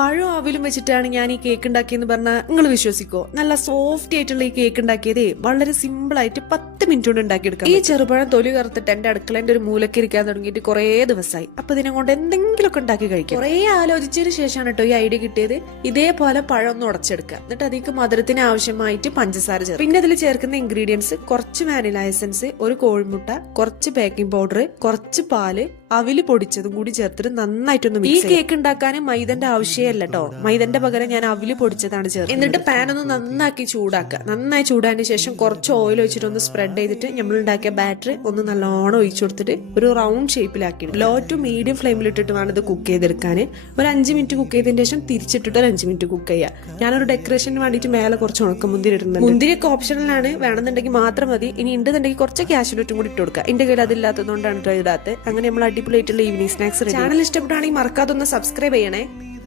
പഴം ആവിലും വെച്ചിട്ടാണ് ഞാൻ ഈ കേക്ക് ഉണ്ടാക്കിയെന്ന് പറഞ്ഞാൽ നിങ്ങൾ വിശ്വസിക്കോ? നല്ല സോഫ്റ്റ് ആയിട്ടുള്ള ഈ കേക്ക് ഉണ്ടാക്കിയതേ വളരെ സിമ്പിൾ ആയിട്ട് പത്ത് മിനിറ്റ് കൊണ്ട് ഉണ്ടാക്കിയെടുക്കാം ഈ ചെറുപഴം തൊലി കറുത്തിട്ട് എന്റെ അടുക്കളന്റെ ഒരു മൂലക്ക് ഇരിക്കാൻ തുടങ്ങിയിട്ട് കുറേ ദിവസമായി. അപ്പൊ ഇതിനെ കൊണ്ട് എന്തെങ്കിലുമൊക്കെ ഉണ്ടാക്കി കഴിക്കാം. കുറേ ആലോചിച്ചതിന് ശേഷമാണ് കേട്ടോ ഈ ഐഡിയ കിട്ടിയത്. ഇതേപോലെ പഴം ഒന്ന് ഉടച്ചെടുക്കുക. എന്നിട്ട് അതിലേക്ക് മധുരത്തിന് ആവശ്യമായിട്ട് പഞ്ചസാര ചേർക്കും പിന്നെ അതിൽ ചേർക്കുന്ന ഇൻഗ്രീഡിയൻസ് കുറച്ച് വാനില എസൻസ് ഒരു കോഴിമുട്ട കുറച്ച് ബേക്കിംഗ് പൗഡർ കുറച്ച് പാൽ അവിൽ പൊടിച്ചതും കൂടി ചേർത്തിട്ട് നന്നായിട്ടൊന്ന് ഈ കേക്ക് ഉണ്ടാക്കാൻ മൈദന്റെ ആവശ്യമല്ല കേട്ടോ മൈദന്റെ പകരം ഞാൻ അവിൽ പൊടിച്ചതാണ് ചേർത്ത് എന്നിട്ട് പാൻ ഒന്ന് നന്നാക്കി ചൂടാക്കുക. നന്നായി ചൂടാതിന് ശേഷം കുറച്ച് ഓയിൽ വെച്ചിട്ട് ഒന്ന് സ്പ്രെഡ് ചെയ്തിട്ട് നമ്മൾ ഉണ്ടാക്കിയ ബാറ്ററി ഒന്ന് നല്ലോണം ഒഴിച്ചു കൊടുത്തിട്ട് ഒരു റൗണ്ട് ഷേപ്പിലാക്കി ലോ ടു മീഡിയം ഫ്ലെയിമിൽ ഇട്ടിട്ട് വേണം ഇത് കുക്ക് ചെയ്തെടുക്കാൻ ഒരു അഞ്ച് മിനിറ്റ് കുക്ക് ചെയ്തതിന് ശേഷം തിരിച്ചിട്ടിട്ട് ഒരു അഞ്ച് മിനിറ്റ് കുക്ക് ചെയ്യുക ഞാനൊരു ഡെക്കറേഷന് വേണ്ടിയിട്ട് മേലെ കുറച്ച് ഉണക്ക മുന്തിരി ഇടുന്നുണ്ട്. മുന്തിരിയൊക്കെ ഓപ്ഷണലാണ് വേണമെന്നുണ്ടെങ്കിൽ മാത്രം മതി. ഇനി ഉണ്ടെന്നുണ്ടെങ്കിൽ കുറച്ച് ക്യാഷ്യൂനട്ടും കൂടി ഇട്ട് കൊടുക്കുക. എന്റെ കയ്യിൽ അതില്ലാത്തതുകൊണ്ടാണ് ഇടാത്തത് അങ്ങനെ നമ്മൾ അടിപൊളിയായിട്ടുള്ള ഈവനിങ് സ്നാക്സ് ചാനൽ ഇഷ്ടപ്പെട്ടാണെങ്കിൽ മറക്കാതൊന്ന് സബ്സ്ക്രൈബ് ചെയ്യണേ.